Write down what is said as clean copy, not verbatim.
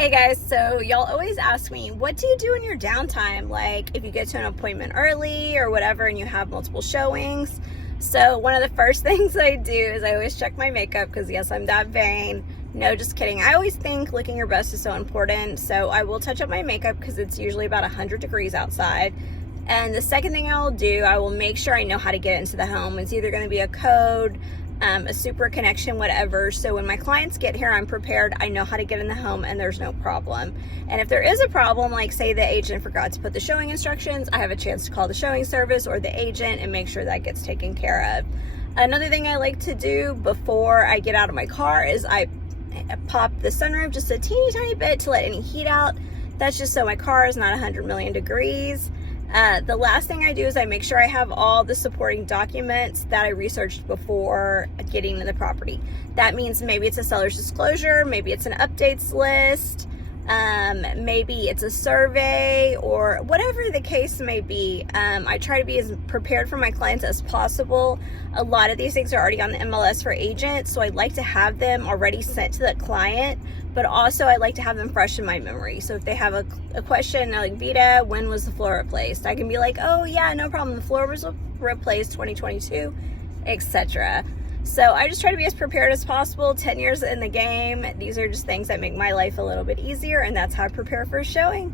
Hey guys, so y'all always ask me, what do you do in your downtime? Like if you get to an appointment early or whatever and you have multiple showings. So one of the first things I do is I always check my makeup because yes, I'm that vain. No, just kidding. I always think looking your best is so important. So I will touch up my makeup because it's usually about 100 degrees outside. And the second thing I will do, I will make sure I know how to get into the home. It's either going to be a code, a super connection, whatever. So when my clients get here, I'm prepared. I know how to get in the home and there's no problem. And if there is a problem, like say the agent forgot to put the showing instructions, I have a chance to call the showing service or the agent and make sure that gets taken care of. Another thing I like to do before I get out of my car is I pop the sunroof just a teeny tiny bit to let any heat out. That's just so my car is not 100 million degrees. The last thing I do is I make sure I have all the supporting documents that I researched before getting to the property. That means maybe it's a seller's disclosure, maybe it's an updates list, maybe it's a survey, or whatever the case may be. I try to be as prepared for my clients as possible. A lot of these things are already on the MLS for agents, so I like to have them already sent to the client, but also I like to have them fresh in my memory. So if they have a question, they're like, Vita, when was the floor replaced? I can be like, oh yeah, no problem. The floor was replaced 2022, etc. So I just try to be as prepared as possible. 10 years in the game. These are just things that make my life a little bit easier, and that's how I prepare for a showing.